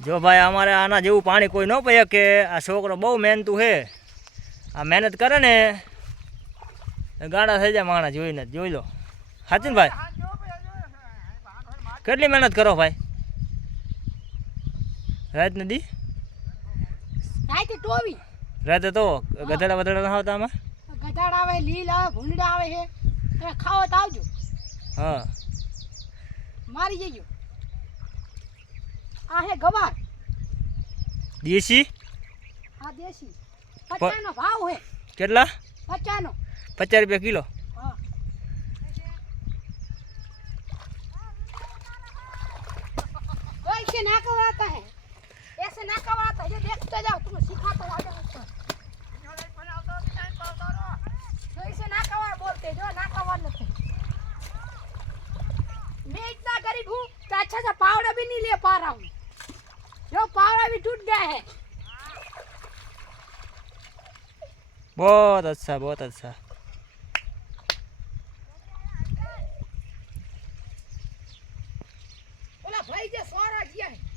જો ભાઈ અમારે આના જેવું પાણી કોઈ ન પીએ કે આ છોકરો બહુ મહેનતું છે આ મહેનત કરે ને ગાડા થઈ જાય માણસ જોઈને જોઈ લો સાચી ને ભાઈ કેટલી મહેનત કરો ભાઈ રાત નથી રાતે તો ગધેડા વધેડા ના આવતા આમાં ગધાડા આવે લીલ આવે ભૂંડા આવે છે તમે ખાવો તો આવજો હા મારી જજો આ હે ગવાર દેશી આ દેશી 50 નો ભાવ હે કેટલા 50 નો 50 રૂપિયા કિલો हाँ ऐसे ना करवाता है ऐसे ना करवाता है ये देखते जाओ तुम्हें सिखाता हूँ आगे ऊपर तो ऐसे ना कवा बोलते जो ना कवा नहीं मैं इतना गरीब हूँ कि अच्छा सा पावड़ा भी नहीं ले पा रहा हूँ जो पावड़ा भी टूट गया है बहुत अच्छा बहुत अच्छा बोला भाई जे सोरा किया है